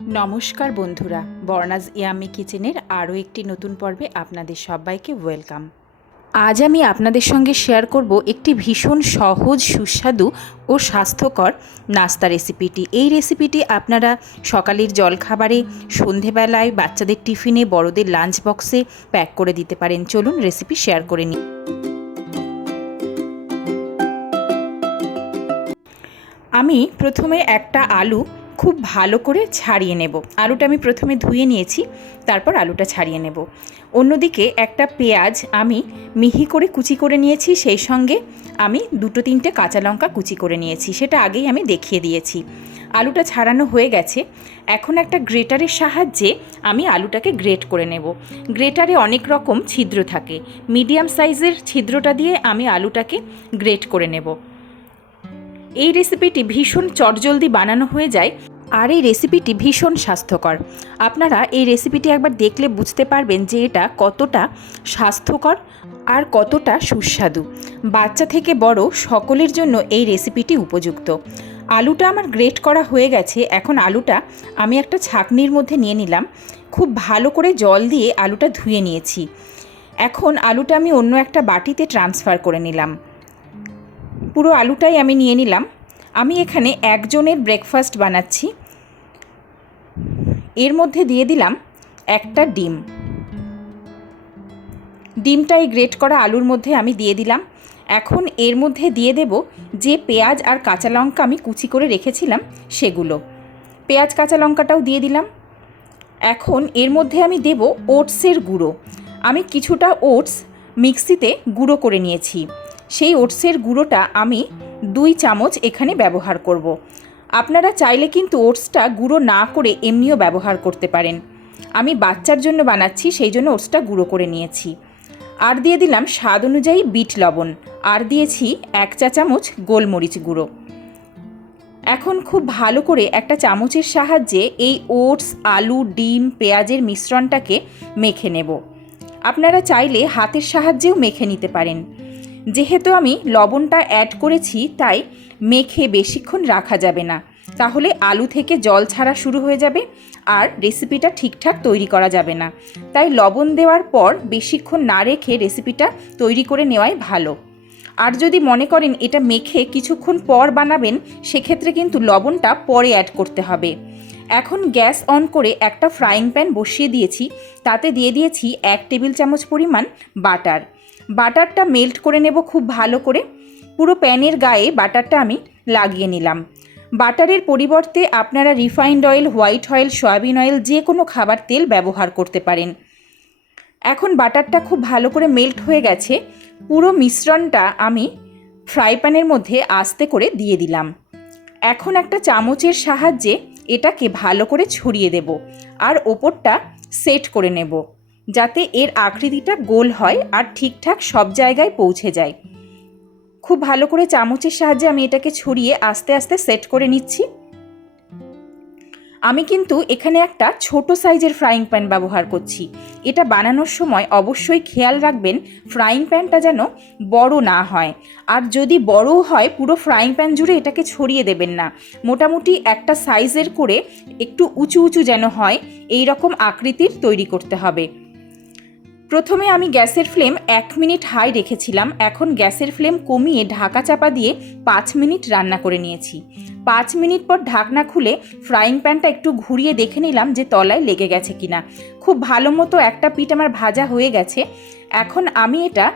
নমস্কার বন্ধুরা, বর্ণাজ ইয়ামি কিচেনের আরও একটি নতুন পর্বে আপনাদের সবাইকে ওয়েলকাম। আজ আমি আপনাদের সঙ্গে শেয়ার করব একটি ভীষণ সহজ, সুস্বাদু ও স্বাস্থ্যকর নাস্তা রেসিপিটি। এই রেসিপিটি আপনারা সকালের জলখাবারে, সন্ধেবেলায় বাচ্চাদের টিফিনে, বড়দের লাঞ্চ বক্সে প্যাক করে দিতে পারেন। চলুন রেসিপি শেয়ার করে নিই। আমি প্রথমে একটা আলু খুব ভালো করে ছাড়িয়ে নেব। আলুটা আমি প্রথমে ধুয়ে নিয়েছি, তারপর আলুটা ছাড়িয়ে নেব। অন্যদিকে একটা পেঁয়াজ আমি মিহি করে কুচি করে নিয়েছি, সেই সঙ্গে আমি দুটো তিনটে কাঁচা লঙ্কা কুচি করে নিয়েছি, সেটা আগেই আমি দেখিয়ে দিয়েছি। আলুটা ছাড়ানো হয়ে গেছে। এখন একটা গ্রেটারের সাহায্যে আমি আলুটাকে গ্রেট করে নেব। গ্রেটারে অনেক রকম ছিদ্র থাকে। মিডিয়াম সাইজের ছিদ্রটা দিয়ে আমি আলুটাকে গ্রেট করে নেব। এই রেসিপিটি ভীষণ চটজলদি বানানো হয়ে যায়। আর এই রেসিপিটি ভীষণ স্বাস্থ্যকর। আপনারা এই রেসিপিটি একবার দেখলে বুঝতে পারবেন যে এটা কতটা স্বাস্থ্যকর আর কতটা সুস্বাদু। বাচ্চা থেকে বড় সকলের জন্য এই রেসিপিটি উপযুক্ত। আলুটা আমার গ্রেট করা হয়ে গেছে, এখন আলুটা আমি একটা ছাকনির মধ্যে নিয়ে নিলাম। খুব ভালো করে জল দিয়ে আলুটা ধুয়ে নিয়েছি। এখন আলুটা আমি অন্য একটা বাটিতে ট্রান্সফার করে নিলাম। পুরো আলুটাই আমি নিয়ে নিলাম। আমি এখানে একজনের ব্রেকফাস্ট বানাচ্ছি। এর মধ্যে দিয়ে দিলাম একটা ডিম। ডিমটা এই গ্রেট করা আলুর মধ্যে আমি দিয়ে দিলাম। এখন এর মধ্যে দিয়ে দেব যে পেঁয়াজ আর কাঁচা লঙ্কা আমি কুচি করে রেখেছিলাম সেগুলো। পেঁয়াজ, কাঁচা লঙ্কাটাও দিয়ে দিলাম। এখন এর মধ্যে আমি দেব ওটসের গুঁড়ো। আমি কিছুটা ওটস মিক্সিতে গুঁড়ো করে নিয়েছি। সেই ওটসের গুঁড়োটা আমি দুই চামচ এখানে ব্যবহার করব। আপনারা চাইলে কিন্তু ওটসটা গুঁড়ো না করে এমনিও ব্যবহার করতে পারেন। আমি বাচ্চার জন্য বানাচ্ছি, সেই জন্য ওটসটা গুঁড়ো করে নিয়েছি। আর দিয়ে দিলাম স্বাদ অনুযায়ী বিট লবণ। আর দিয়েছি এক চা চামচ গোলমরিচ গুঁড়ো। এখন খুব ভালো করে একটা চামচের সাহায্যে এই ওটস, আলু, ডিম, পেঁয়াজের মিশ্রণটাকে মেখে নেব। আপনারা চাইলে হাতের সাহায্যেও মেখে নিতে পারেন। যেহেতু আমি লবণটা অ্যাড করেছি, তাই মেখে বেশিক্ষণ রাখা যাবে না। তাহলে আলু থেকে জল ছাড়া শুরু হয়ে যাবে আর রেসিপিটা ঠিকঠাক তৈরি করা যাবে না। তাই লবণ দেওয়ার পর বেশিক্ষণ না রেখে রেসিপিটা তৈরি করে নেওয়াই ভালো। আর যদি মনে করেন এটা মেখে কিছুক্ষণ পর বানাবেন, সেক্ষেত্রে কিন্তু লবণটা পরে অ্যাড করতে হবে। এখন গ্যাস অন করে একটা ফ্রাইং প্যান বসিয়ে দিয়েছি। তাতে দিয়ে দিয়েছি এক টেবিল চামচ পরিমাণ বাটার বাটারটা মেল্ট করে নেব খুব ভালো করে। পুরো প্যানের গায়ে বাটারটা আমি লাগিয়ে নিলাম। বাটারের পরিবর্তে আপনারা refined oil white oil soybean oil যে কোনো খাবার তেল ব্যবহার করতে পারেন। এখন বাটারটা খুব ভালো করে মেল্ট হয়ে গেছে। পুরো মিশ্রণটা আমি ফ্রাই প্যানের মধ্যে আস্তে করে দিয়ে দিলাম। এখন একটা চামচের সাহায্যে এটাকে ভালো করে ছড়িয়ে দেব। আর ওপরটা সেট করে নেব। যাতে এর আকৃতিটা গোল হয় আর ঠিকঠাক সব জায়গায় পৌঁছে যায়। খুব ভালো করে চামচের সাহায্যে আমি এটাকে ছড়িয়ে আস্তে আস্তে সেট করে নিচ্ছি। আমি কিন্তু এখানে একটা ছোট সাইজের ফ্রাইং প্যান ব্যবহার করছি। এটা বানানোর সময় অবশ্যই খেয়াল রাখবেন, ফ্রাইং প্যানটা যেন বড় না হয়। আর যদি বড় হয়, পুরো ফ্রাইং প্যান জুড়ে এটাকে ছড়িয়ে দেবেন না। মোটামুটি একটা সাইজের করে একটু উঁচু উঁচু যেন হয় এই রকম আকৃতির তৈরি করতে হবে। প্রথমে আমি গ্যাসের ফ্লেম এক মিনিট হাই রেখেছিলাম, এখন গ্যাসের ফ্লেম কমিয়ে ঢাকা চাপা দিয়ে পাঁচ মিনিট রান্না করে নিয়েছি। পাঁচ মিনিট পর ঢাকনা খুলে ফ্রাইং প্যানটা একটু ঘুরিয়ে দেখে নিলাম যে তলায় লেগে গেছে কিনা। খুব ভালো মতো একটা পিঠ আমার ভাজা হয়ে গেছে। এখন আমি এটা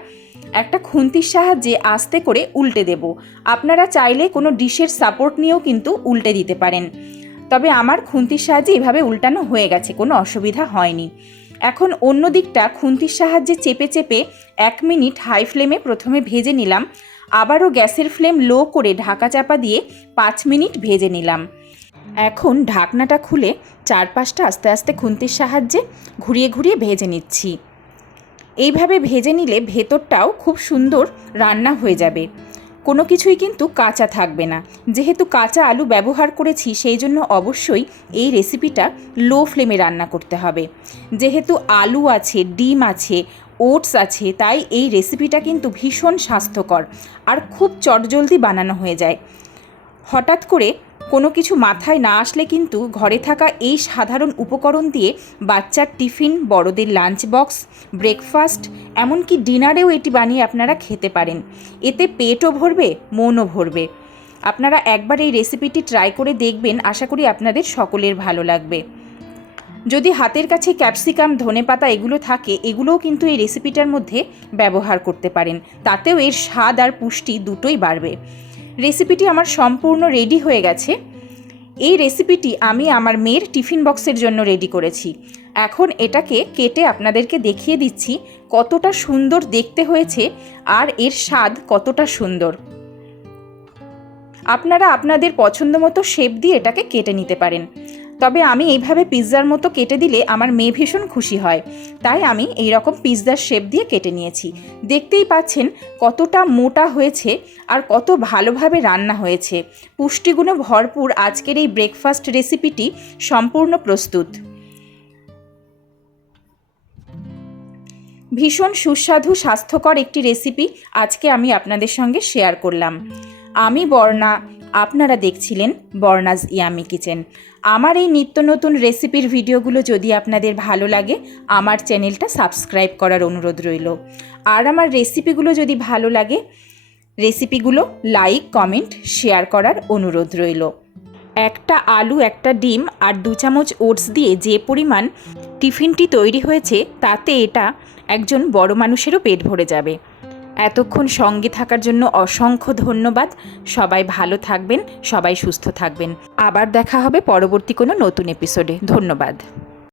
একটা খুন্তির সাহায্যে আস্তে করে উল্টে দেব। আপনারা চাইলে কোনো ডিশের সাপোর্ট নিয়েও কিন্তু উল্টে দিতে পারেন। তবে আমার খুন্তির সাহায্যে এভাবে উল্টানো হয়ে গেছে, কোনো অসুবিধা হয়নি। এখন অন্য দিকটা খুন্তির সাহায্যে চেপে চেপে এক মিনিট হাই ফ্লেমে প্রথমে ভেজে নিলাম। আবারও গ্যাসের ফ্লেম লো করে ঢাকা চাপা দিয়ে পাঁচ মিনিট ভেজে নিলাম। এখন ঢাকনাটা খুলে চারপাশটা আস্তে আস্তে খুন্তির সাহায্যে ঘুরিয়ে ঘুরিয়ে ভেজে নিচ্ছি। এইভাবে ভেজে নিলে ভেতরটাও খুব সুন্দর রান্না হয়ে যাবে। কোনো কিছুই কিন্তু কাঁচা থাকবে না। যেহেতু কাঁচা আলু ব্যবহার করেছি, সেই জন্য অবশ্যই এই রেসিপিটা লো ফ্লেমে রান্না করতে হবে। যেহেতু আলু আছে, ডিম আছে, ওটস আছে, তাই এই রেসিপিটা কিন্তু ভীষণ স্বাস্থ্যকর আর খুব চটজলদি বানানো হয়ে যায়। হঠাৎ করে কোনো কিছু মাথায় না আসলে কিন্তু ঘরে থাকা এই সাধারণ উপকরণ দিয়ে বাচ্চার টিফিন, বড়দের লাঞ্চ বক্স, ব্রেকফাস্ট, এমনকি ডিনারেও এটি বানিয়ে আপনারা খেতে পারেন। এতে পেটও ভরবে, মনও ভরবে। আপনারা একবার এই রেসিপিটি ট্রাই করে দেখবেন, আশা করি আপনাদের সকলের ভালো লাগবে। যদি হাতের কাছে ক্যাপসিকাম ধনেপাতা এগুলো থাকে, এগুলোও কিন্তু এই রেসিপিটার মধ্যে ব্যবহার করতে পারেন। তাতেও এর স্বাদ আর পুষ্টি দুটোই বাড়বে। রেসিপিটি আমার সম্পূর্ণ রেডি হয়ে গেছে। এই রেসিপিটি আমি আমার মেয়ের টিফিন বক্সের জন্য রেডি করেছি। এখন এটাকে কেটে আপনাদেরকে দেখিয়ে দিচ্ছি কতটা সুন্দর দেখতে হয়েছে আর এর স্বাদ কতটা সুন্দর। আপনারা আপনাদের পছন্দ মতো শেপ দিয়ে এটাকে কেটে নিতে পারেন। তবে আমি এইভাবে পিৎজার মতো কেটে দিলে আমার মেয়ে ভীষণ খুশি হয়। তাই আমি এই রকম পিৎজার শেপ দিয়ে কেটে নিয়েছি। দেখতেই পাচ্ছেন কতটা মোটা হয়েছে আর কত ভালোভাবে রান্না হয়েছে। পুষ্টিগুণে ভরপুর আজকের এই ব্রেকফাস্ট রেসিপিটি সম্পূর্ণ প্রস্তুত। ভীষণ সুস্বাদু স্বাস্থ্যকর একটি রেসিপি আজকে আমি আপনাদের সঙ্গে শেয়ার করলাম। আমি বর্ণা, আপনারা দেখছিলেন বর্ণাজ ইয়ামি কিচেন। আমার এই নিত্য নতুন রেসিপির ভিডিওগুলো যদি আপনাদের ভালো লাগে, আমার চ্যানেলটা সাবস্ক্রাইব করার অনুরোধ রইল। আর আমার রেসিপিগুলো যদি ভালো লাগে, রেসিপিগুলো লাইক, কমেন্ট, শেয়ার করার অনুরোধ রইল। একটা আলু, একটা ডিম আর দু চামচ ওটস দিয়ে যে পরিমাণ টিফিনটি তৈরি হয়েছে, তাতে এটা একজন বড় মানুষেরও পেট ভরে যাবে। এতক্ষণ সঙ্গে থাকার জন্য অসংখ্য ধন্যবাদ। সবাই ভালো থাকবেন, সবাই সুস্থ থাকবেন। আবার দেখা হবে পরবর্তী কোনো নতুন এপিসোডে ধন্যবাদ।